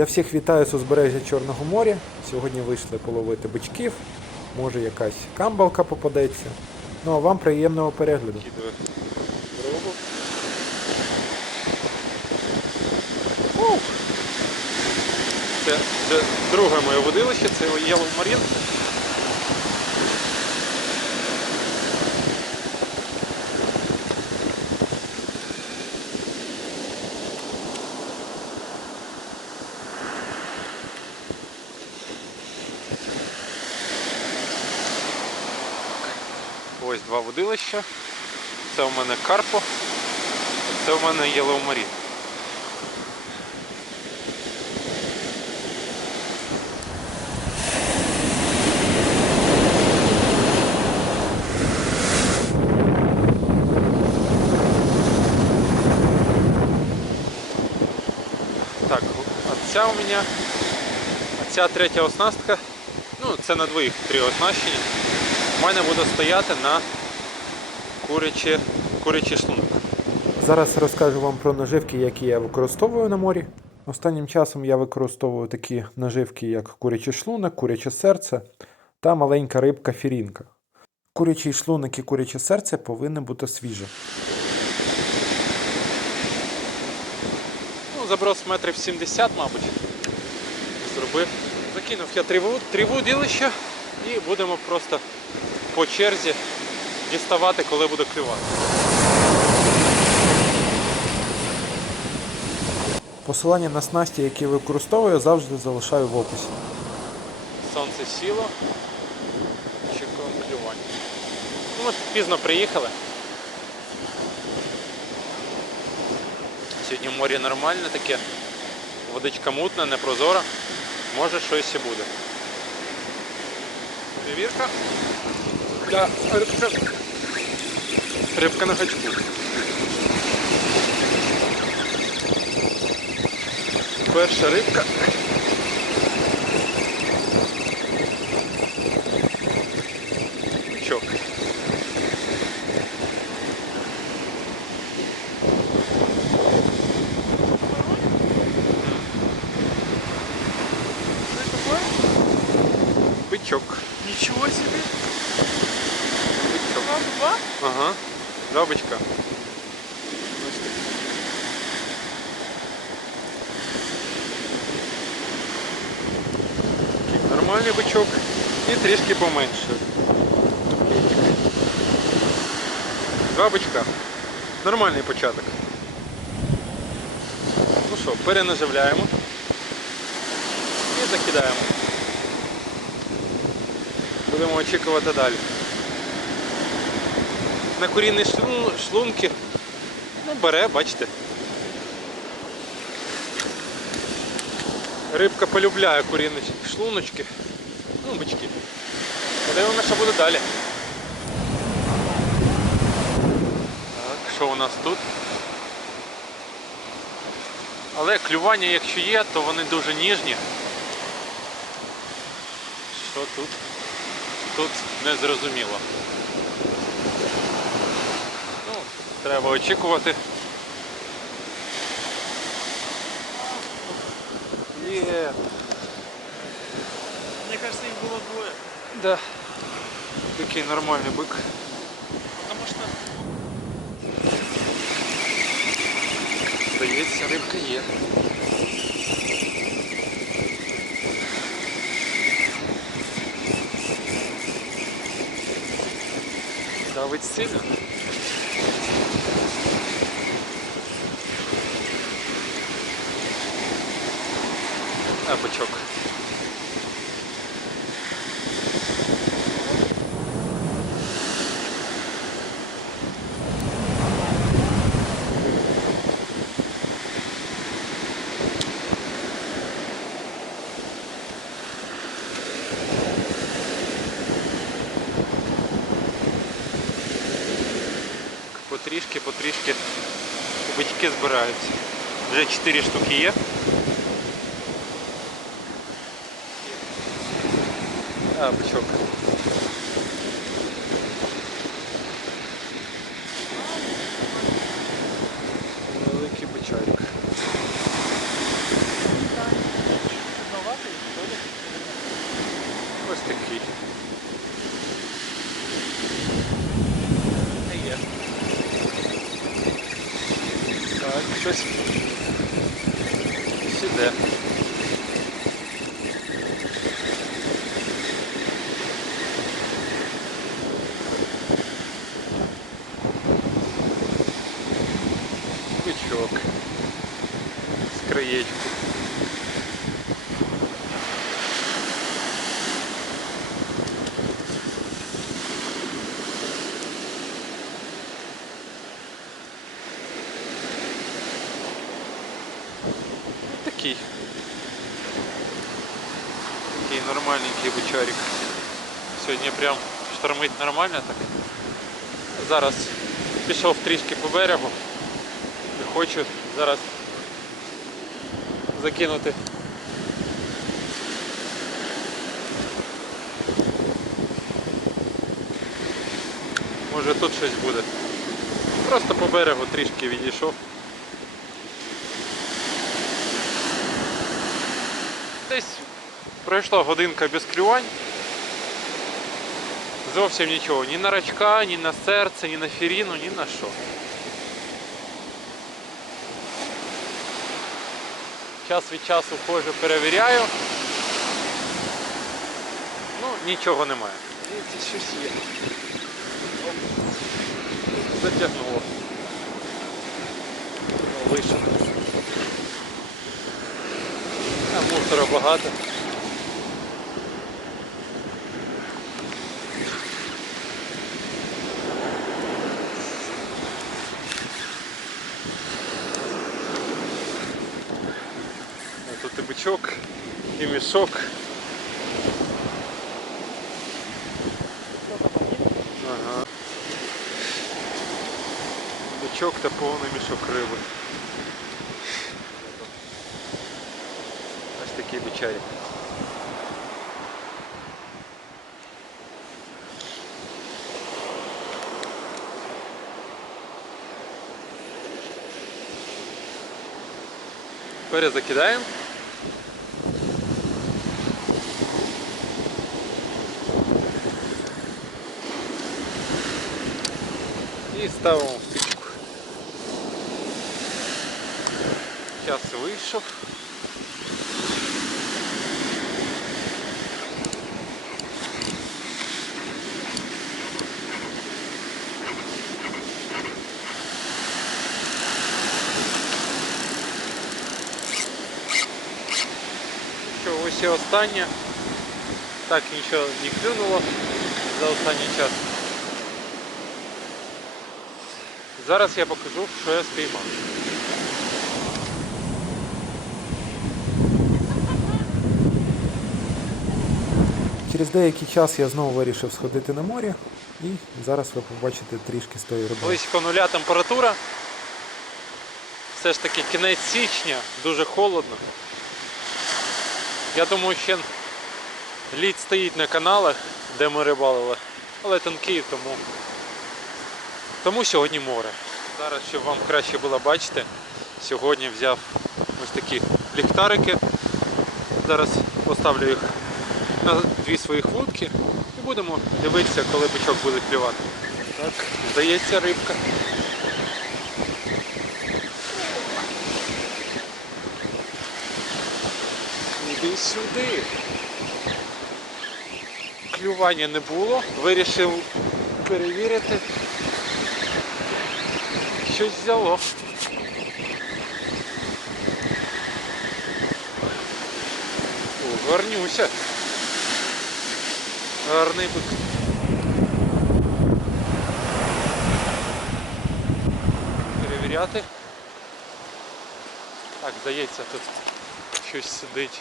Я всіх вітаю з узбережжя Чорного моря. Сьогодні вийшли половити бичків. Може якась камбалка попадеться. Ну а вам приємного перегляду. Це, Це друге моє водилище, це Yellow Marine. Два водилища. Це у мене Карпо, це у мене Marine. Так, ця у мене, а ця третя оснастка, ну це на двоїх три оснащення, у мене буде стояти на курячі, курячий шлунок. Зараз розкажу вам про наживки, які я використовую на морі. Останнім часом я використовую такі наживки, як курячий шлунок, куряче серце та маленька рибка фірінка. Курячий шлунок і куряче серце повинні бути свіже. Ну, заброс метрів 70, мабуть. Зробив. Закинув я три вудилища і будемо просто по черзі діставати, коли буде клювати. Посилання на снасті, які використовую, завжди залишаю в описі. Сонце сіло. Чекаємо клювання. Ну, ми пізно приїхали. Сьогодні море нормальне таке. Водичка мутна, непрозора. Може щось і буде. Перевірка. Для рыбка. Рыбка на гачку. Перша рибка. Бычок. Ага. Такий Нормальний бичок і трішки поменше. Два бичка. Нормальний початок. Ну що, перенаживляємо і закидаємо. Будемо очікувати далі. На курінні шлун- шлунки. Ну, бере, бачите. Рибка полюбляє курінні шлуночки. Ну, бички. Подивимося, що буде далі. Так, що у нас тут? Але клювання, якщо є, то вони дуже ніжні. Що тут? Тут не зрозуміло. треба очікувати. Є. Мне кажется, их было двое. Да. Такий нормальний бик. Потому что Здається, рибка є. Давить сильно. А, бачок. Потрішки, потрішки бички збираються. Вже 4 штуки є. А, бичок. Великий бичарик. Так, щось іде. Бичок. З краєчку. Ну, Такий. Такий нормальненький бичарик. Сьогодні прям штормить нормально так. Зараз пішов трішки по берегу хочу зараз закинути. Може тут щось буде. Просто по берегу трішки відійшов. Десь пройшла годинка без клювань. Зовсім нічого. Ні на рачка, ні на серце, ні на фіріну, ні на що. Час від часу ходжу, перевіряю. Ну, нічого немає. Дивіться, щось є. Затягнуло. О, А мусора багато. А Тут і бичок, і мішок. Ага. Бичок та повний мішок риби. Ось такий бичарик. Перезакидаємо. І ставимо в пічку. Час вийшов. Що, ось і останнє. Так нічого не клюнуло за останній час. Зараз я покажу, що я спіймав. Через деякий час я знову вирішив сходити на море, і зараз ви побачите трішки з тої роботи. Близько нуля температура. Все ж таки кінець січня, дуже холодно. Я думаю, ще лід стоїть на каналах, де ми рибалили, але тонкий, тому, тому сьогодні море. Зараз, щоб вам краще було бачити, сьогодні взяв ось такі ліхтарики. Зараз поставлю їх на дві своїх вудки і будемо дивитися, коли бичок буде клювати. Так, здається, рибка. Іди сюди. Клювання не було. Вирішив перевірити. Щось взяло. О, гарнюся. Гарний бик. Перевіряти. Так, здається, тут щось сидить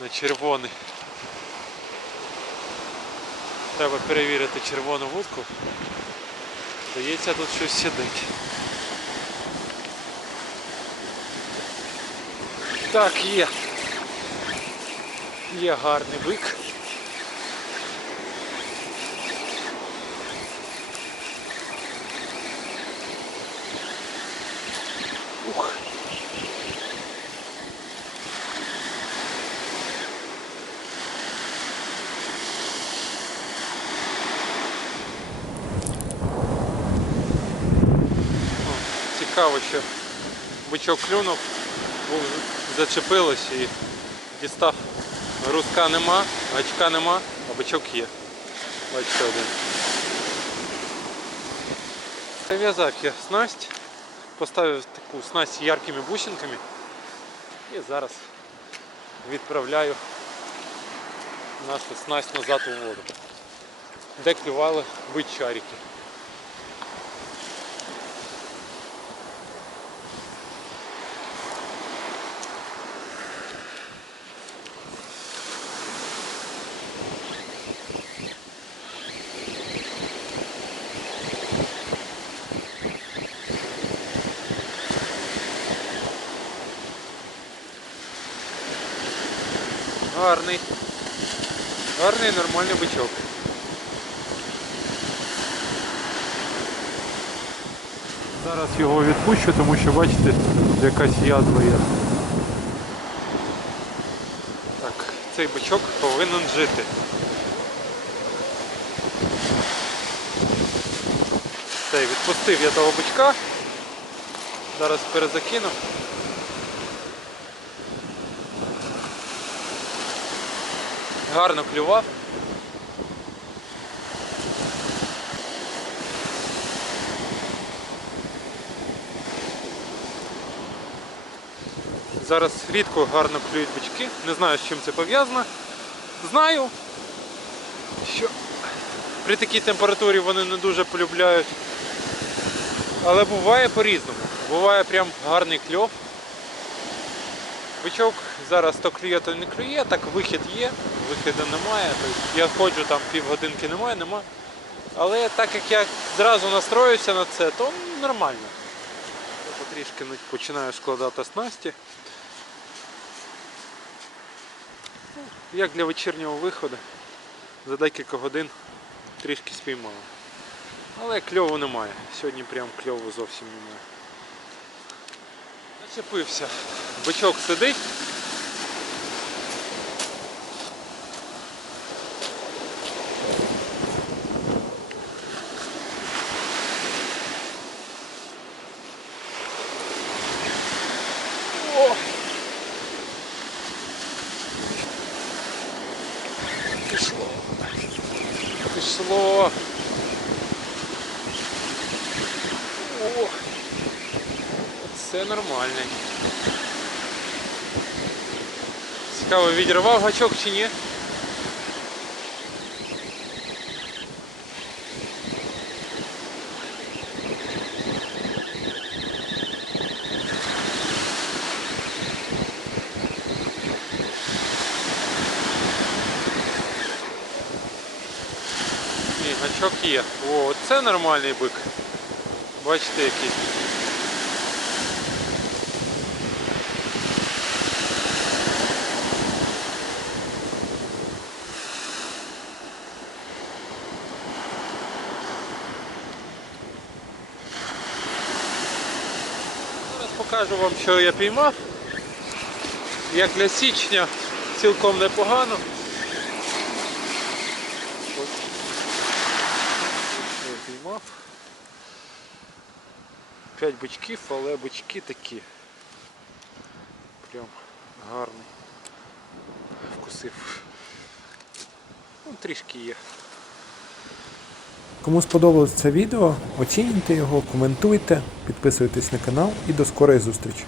на червоний. Треба перевірити червону вудку. Здається, тут щось сидить. Так, є. Є гарний бик. Цікаво, що бичок клюнув, був, зачепилось і дістав. Грузка нема, гачка нема, а бичок є. Бачите один. Прив'язав я снасть, поставив таку снасть яркими бусинками і зараз відправляю нашу снасть назад у воду, де клювали бичарики. Гарний. Гарний нормальний бичок. Зараз його відпущу, тому що бачите, якась язва є. Так, цей бичок повинен жити. Все, відпустив я того бичка. Зараз перезакину. Гарно клював. Зараз рідко гарно клюють бички. Не знаю, з чим це пов'язано. Знаю, що при такій температурі вони не дуже полюбляють. Але буває по-різному. Буває прям гарний кльов. Бичок зараз то клює, то не клює, так вихід є, виходу немає. Тобто я ходжу там півгодинки немає, немає. Але так як я зразу настроюся на це, то нормально. Потрішки починаю складати снасті. Ну, Як для вечірнього виходу, за декілька годин трішки спіймали. Але кльову немає. Сьогодні прям кльову зовсім немає. Зачепився. Бичок сидить. Пішло. Пішло. О! Це нормальний. Цікаво, відірвав гачок чи? Ні, гачок є. О, це нормальний бик. Бачите який. Зараз покажу вам, що я піймав. Як для січня цілком непогано. Піймав. П'ять бичків, але бички такі. Прям гарний. Вкусив. Ну, трішки є. Кому сподобалось це відео, оцінюйте його, коментуйте, підписуйтесь на канал і до скорої зустрічі.